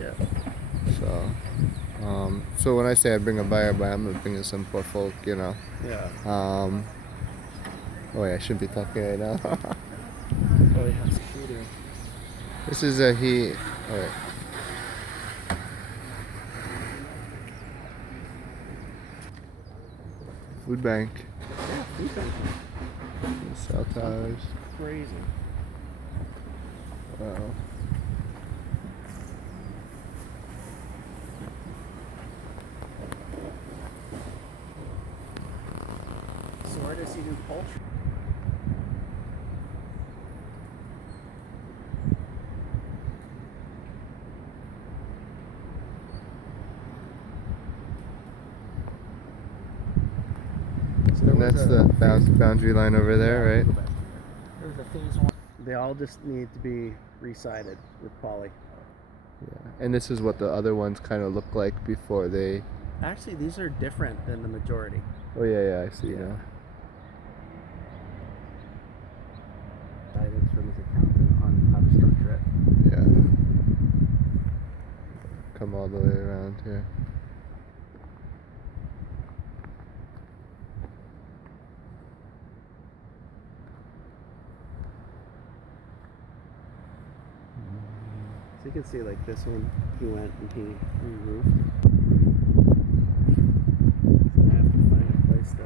shit. So when I say I bring a buyer, I'm bringing some poor folk, you know. Yeah. Oh yeah, I shouldn't be talking right now. Oh, yeah, it's shooting. This is a he. Oh, wait. Food bank. Yeah, food bank. Cell towers. Crazy. Wow. So where does he do poultry? And that's the boundary line over there, right? There's a phase 1. They all just need to be resided with poly. Yeah. And this is what the other ones kind of look like before they... Actually, these are different than the majority. Oh yeah, I see now. Guidance from his accountant on how to structure it. Yeah. Come all the way around here. So you can see, like, this one, he went and he re-roofed. So I have to find a place to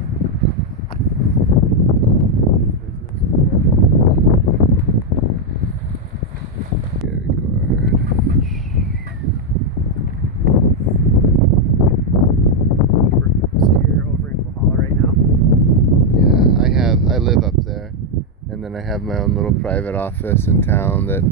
So you're over in Kohala right now? Yeah, I live up there. And then I have my own little private office in town that...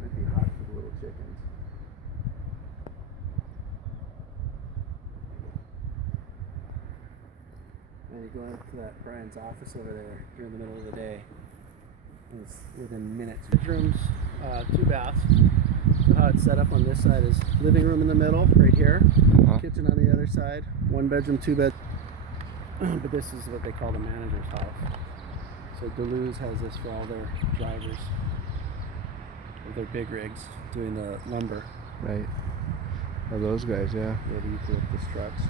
Might be hot for the little chickens. And you go up to that Brian's office over there during the middle of the day. And it's within minutes. Bedrooms, 2 baths. So how it's set up on this side is living room in the middle, right here. Kitchen on the other side. 1 bedroom, 2 bed. But this is what they call the manager's house. So Duluth has this for all their drivers. Their big rigs doing the lumber. Right. Oh, those guys, yeah. Yeah, the eucalyptus trucks.